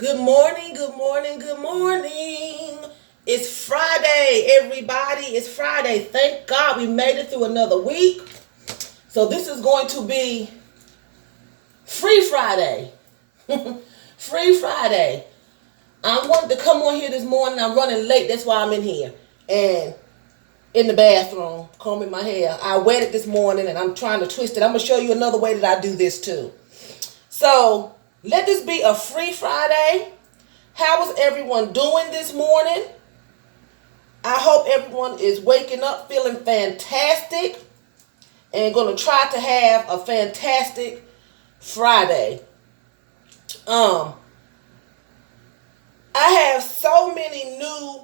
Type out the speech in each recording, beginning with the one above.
Good morning, good morning, good morning. It's Friday, everybody. It's Friday. Thank God we made it through another week. So this is going to be Free Friday. Free Friday. I wanted to come on here this morning. I'm running late. That's why I'm in here. And in the bathroom, combing my hair. I wet it this morning and I'm trying to twist it. I'm going to show you another way that I do this too. So let this be a Free Friday. How is everyone doing this morning? I hope everyone is waking up feeling fantastic and going to try to have a fantastic Friday. I have so many new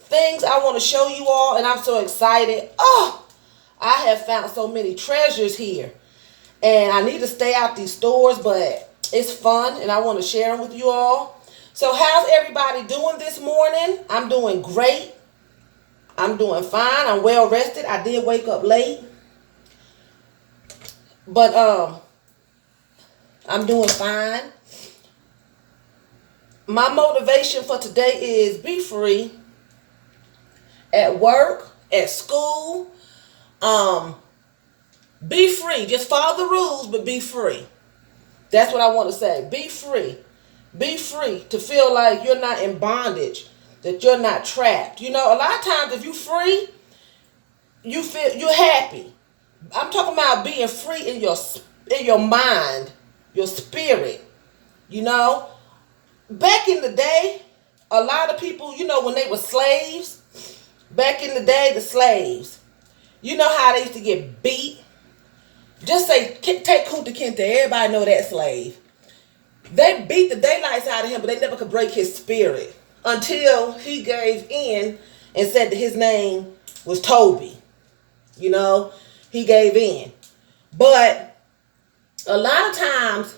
things I want to show you all, and I'm so excited. I have found so many treasures here, and I need to stay out these stores, but it's fun, and I want to share them with you all. So how's everybody doing this morning? I'm doing great. I'm doing fine. I'm well rested. I did wake up late, but I'm doing fine. My motivation for today is be free at work, at school. Be free. Just follow the rules, but be free. That's what I want to say. Be free. Be free to feel like you're not in bondage, that you're not trapped. You know, a lot of times if you're free, you feel you're happy. I'm talking about being free in your mind, your spirit. You know, back in the day, a lot of people, you know, when they were slaves, back in the day, the slaves, you know how they used to get beat? Just say, take Kunta Kinte, everybody know that slave. They beat the daylights out of him, but they never could break his spirit until he gave in and said that his name was Toby. You know, he gave in. But a lot of times,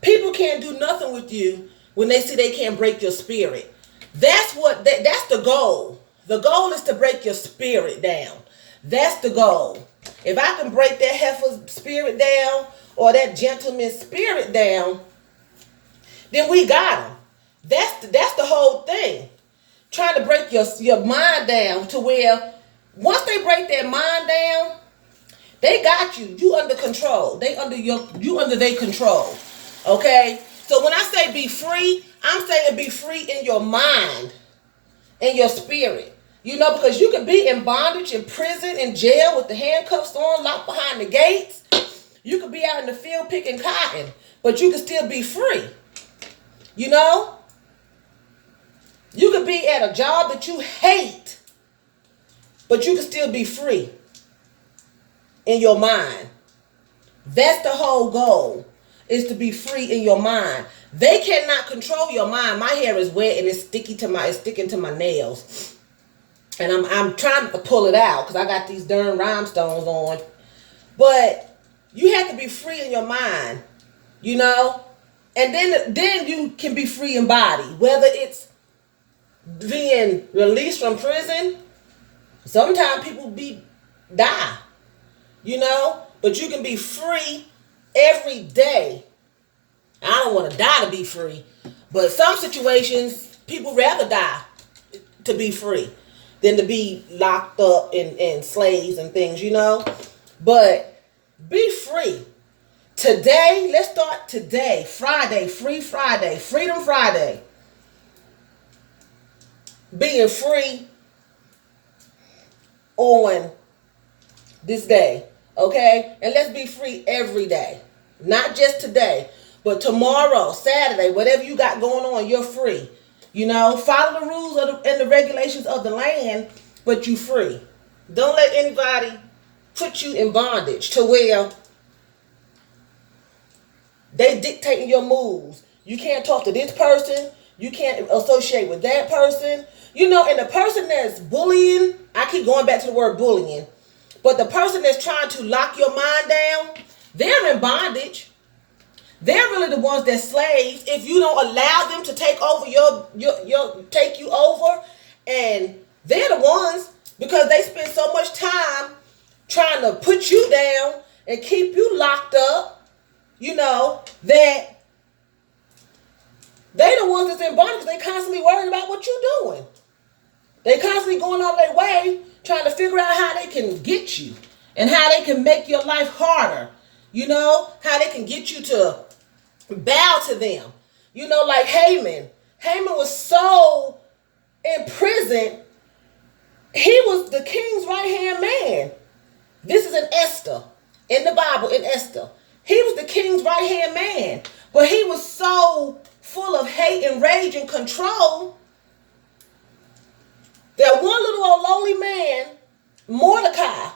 people can't do nothing with you when they see they can't break your spirit. That's the goal. The goal is to break your spirit down. That's the goal. If I can break that heifer's spirit down or that gentleman's spirit down, then we got them. That's the whole thing. Trying to break your mind down to where once they break their mind down, they got you. You under control. You under their control. Okay? So when I say be free, I'm saying be free in your mind, in your spirit. You know, because you could be in bondage, in prison, in jail with the handcuffs on, locked behind the gates. You could be out in the field picking cotton, but you could still be free. You know? You could be at a job that you hate, but you could still be free in your mind. That's the whole goal, is to be free in your mind. They cannot control your mind. My hair is wet and it's sticking to my nails. And I'm trying to pull it out because I got these darn rhinestones on. But you have to be free in your mind, you know? And then you can be free in body. Whether it's being released from prison, sometimes people die, you know? But you can be free every day. I don't want to die to be free. But some situations, people rather die to be free than to be locked up in slaves and things, you know? But be free. Today, let's start today. Friday, Free Friday, Freedom Friday. Being free on this day, okay? And let's be free every day. Not just today, but tomorrow, Saturday, whatever you got going on, you're free. You know, follow the rules and the regulations of the land, but you free. Don't let anybody put you in bondage to where they dictating your moves. You can't talk to this person. You can't associate with that person. You know, and the person that's bullying, I keep going back to the word bullying, but the person that's trying to lock your mind down, they're in bondage. They're really the ones that's slaves if you don't allow them to take over take you over. And they're the ones because they spend so much time trying to put you down and keep you locked up, you know, that they the ones that's in bondage, they constantly worried about what you're doing. They constantly going out of their way trying to figure out how they can get you and how they can make your life harder. You know, how they can get you to bow to them. You know, like Haman. Haman was so imprisoned. He was the king's right-hand man. This is in Esther, in the Bible, in Esther. He was the king's right-hand man. But he was so full of hate and rage and control that one little old lowly man, Mordecai,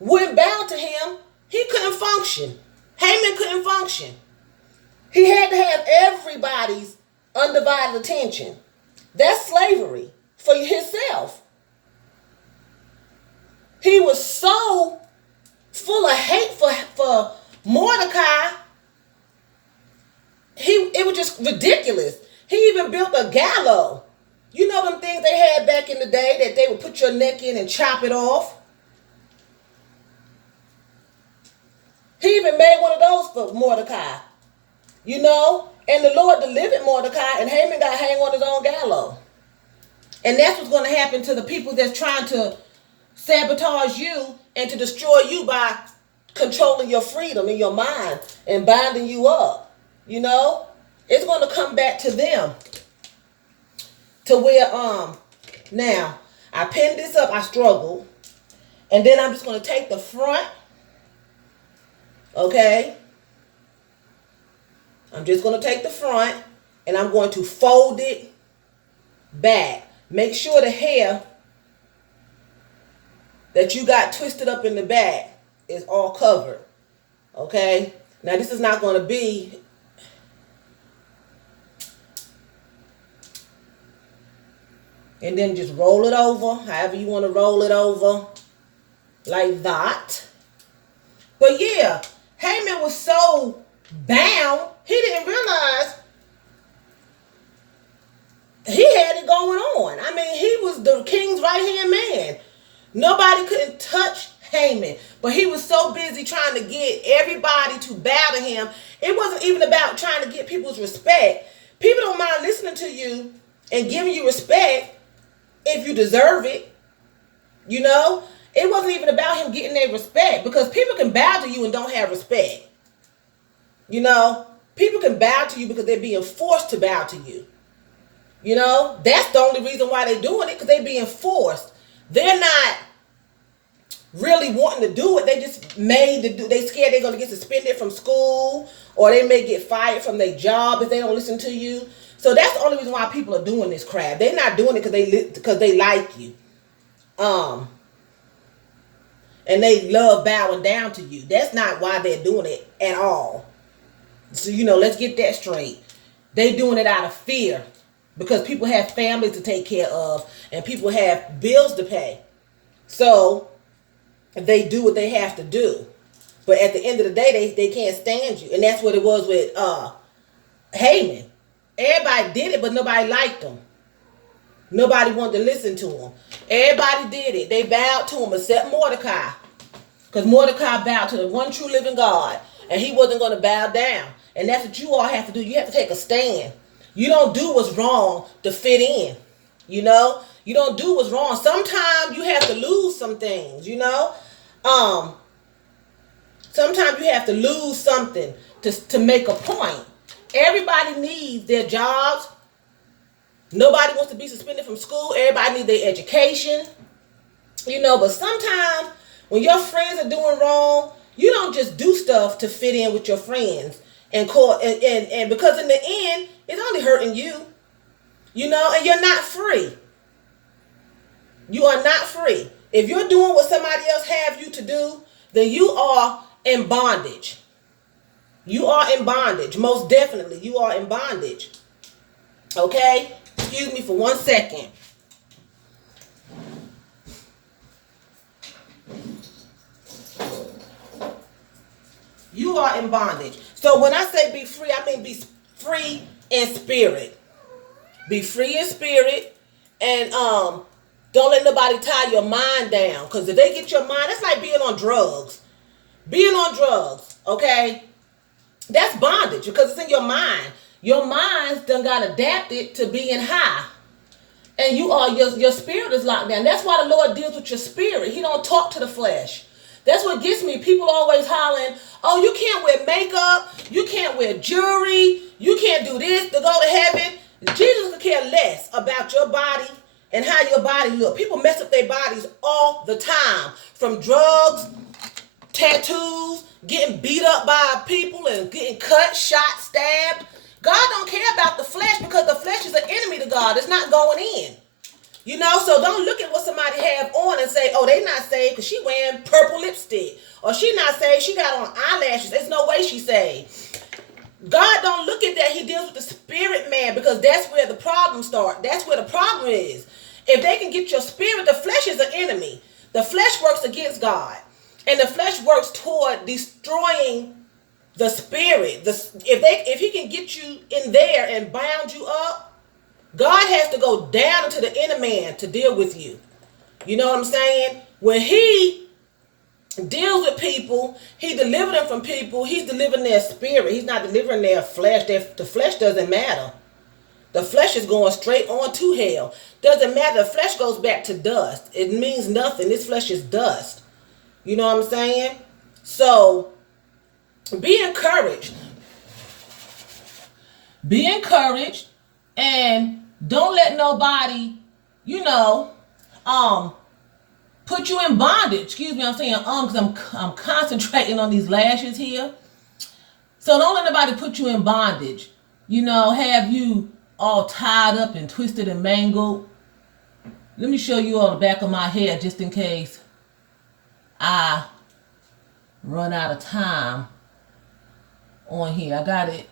wouldn't bow to him. He couldn't function. Haman couldn't function. He had to have everybody's undivided attention. That's slavery for himself. He was so full of hate for Mordecai. It was just ridiculous. He even built a gallows. You know them things they had back in the day that they would put your neck in and chop it off? He even made one of those for Mordecai. You know? And the Lord delivered Mordecai, and Haman got hang on his own gallows. And that's what's going to happen to the people that's trying to sabotage you and to destroy you by controlling your freedom in your mind and binding you up. You know? It's going to come back to them. To where, now, I pinned this up, I struggled. And then I'm just going to take the front. Okay? I'm just going to take the front and I'm going to fold it back. Make sure the hair that you got twisted up in the back is all covered. Okay? Now, this is not going to be... And then just roll it over, however you want to roll it over, like that. But yeah, Haman was so bound, he didn't realize he had it going on. I mean, he was the king's right-hand man. Nobody couldn't touch Haman. But he was so busy trying to get everybody to bow to him. It wasn't even about trying to get people's respect. People don't mind listening to you and giving you respect if you deserve it. You know? It wasn't even about him getting their respect, because people can bow to you and don't have respect. You know? People can bow to you because they're being forced to bow to you. You know? That's the only reason why they're doing it, because they're being forced. They're not really wanting to do it. They just made to do. They scared they're going to get suspended from school, or they may get fired from their job if they don't listen to you. So that's the only reason why people are doing this crap. They're not doing it because they like you. And they love bowing down to you. That's not why they're doing it at all. So, you know, let's get that straight. They doing it out of fear, because people have families to take care of and people have bills to pay. So they do what they have to do. But at the end of the day, they can't stand you. And that's what it was with Haman. Everybody did it, but nobody liked him. Nobody wanted to listen to him. Everybody did it. They bowed to him except Mordecai. Because Mordecai bowed to the one true living God. And he wasn't going to bow down. And that's what you all have to do. You have to take a stand. You don't do what's wrong to fit in. You know? You don't do what's wrong. Sometimes you have to lose some things, you know? Sometimes you have to lose something to make a point. Everybody needs their jobs. Nobody wants to be suspended from school. Everybody needs their education. You know, but sometimes when your friends are doing wrong, you don't just do stuff to fit in with your friends and because in the end, it's only hurting you. You know, and you're not free. You are not free. If you're doing what somebody else have you to do, then you are in bondage. You are in bondage. Most definitely, you are in bondage. Okay? Excuse me for 1 second. You are in bondage. So when I say be free, I mean be free in spirit. Be free in spirit, and don't let nobody tie your mind down. Because if they get your mind, that's like being on drugs. Being on drugs, okay? That's bondage because it's in your mind. Your mind's done got adapted to being high. And your spirit is locked down. That's why the Lord deals with your spirit. He don't talk to the flesh. That's what gets me. People always hollering, oh, you can't wear makeup, you can't wear jewelry, you can't do this to go to heaven. Jesus could care less about your body and how your body look. People mess up their bodies all the time. From drugs, tattoos, getting beat up by people and getting cut, shot, stabbed. God don't care about the flesh because the flesh is an enemy to God. It's not going in. You know, so don't look at what somebody have on and say, oh, they not saved because she wearing purple lipstick. Or she not saved, she got on eyelashes. There's no way she's saved. God don't look at that. He deals with the spirit man because that's where the problem starts. That's where the problem is. If they can get your spirit, the flesh is an enemy. The flesh works against God. And the flesh works toward destroying the spirit. If he can get you in there and bound you up, God has to go down into the inner man to deal with you. You know what I'm saying? When he deals with people, he delivers them from people. He's delivering their spirit. He's not delivering their flesh. The flesh doesn't matter. The flesh is going straight on to hell. Doesn't matter. The flesh goes back to dust. It means nothing. This flesh is dust. You know what I'm saying? So, be encouraged. Be encouraged and don't let nobody, put you in bondage. Excuse me, I'm saying because I'm concentrating on these lashes here. So don't let nobody put you in bondage. Have you all tied up and twisted and mangled. Let me show you all the back of my hair just in case I run out of time on here. I got it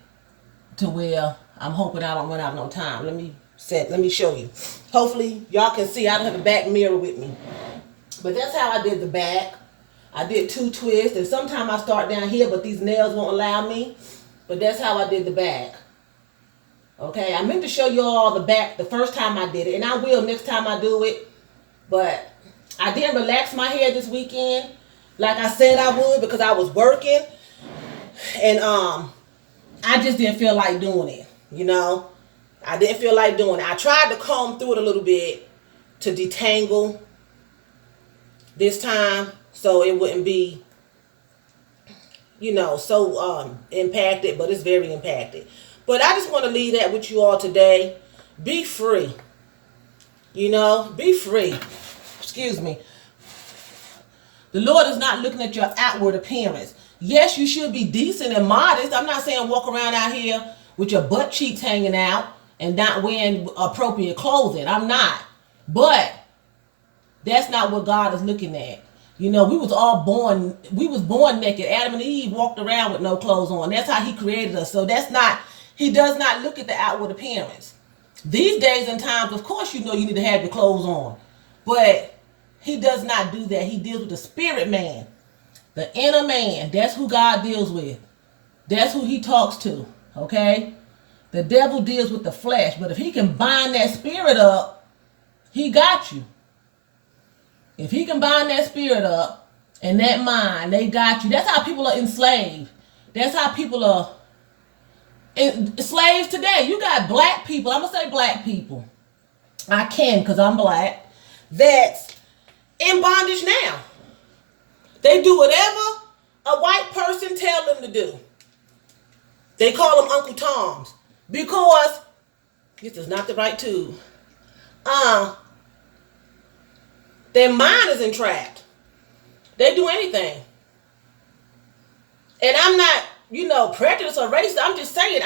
to where I'm hoping I don't run out of no time. Let me show you. Hopefully y'all can see. I don't have a back mirror with me. But that's how I did the back. I did 2 twists, and sometimes I start down here, but these nails won't allow me. But that's how I did the back. Okay, I meant to show you all the back the first time I did it, and I will next time I do it. But I didn't relax my hair this weekend like I said I would because I was working, and I just didn't feel like doing it. I didn't feel like doing it. I tried to comb through it a little bit to detangle this time so it wouldn't be, so impacted, but it's very impacted. But I just want to leave that with you all today. Be free. Be free. Excuse me. The Lord is not looking at your outward appearance. Yes, you should be decent and modest. I'm not saying walk around out here with your butt cheeks hanging out and not wearing appropriate clothing. I'm not. But that's not what God is looking at. We was born naked. Adam and Eve walked around with no clothes on. That's how he created us. So he does not look at the outward appearance. These days and times, of course, you need to have your clothes on. But he does not do that. He deals with the spirit man, the inner man. That's who God deals with. That's who he talks to, okay? The devil deals with the flesh. But if he can bind that spirit up, he got you. If he can bind that spirit up and that mind, they got you. That's how people are enslaved. That's how people are slaves today. You got black people. I'm going to say black people. I can because I'm black. That's in bondage now. They do whatever a white person tell them to do. They call them Uncle Toms because this is not the right tube. Their mind is entrapped. They do anything. And I'm not, prejudiced or racist. I'm just saying,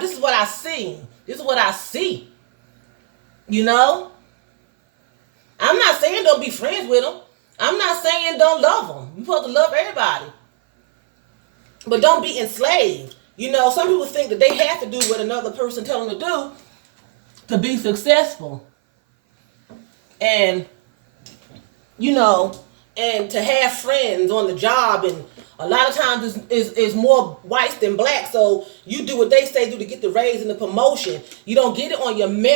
this is what I see. This is what I see. I'm not saying don't be friends with them. I'm not saying don't love them. You're supposed to love everybody. But don't be enslaved. Some people think that they have to do what another person tells them to do to be successful. And, and to have friends on the job, and a lot of times it's more whites than blacks, so you do what they say do to get the raise and the promotion. You don't get it on your merit.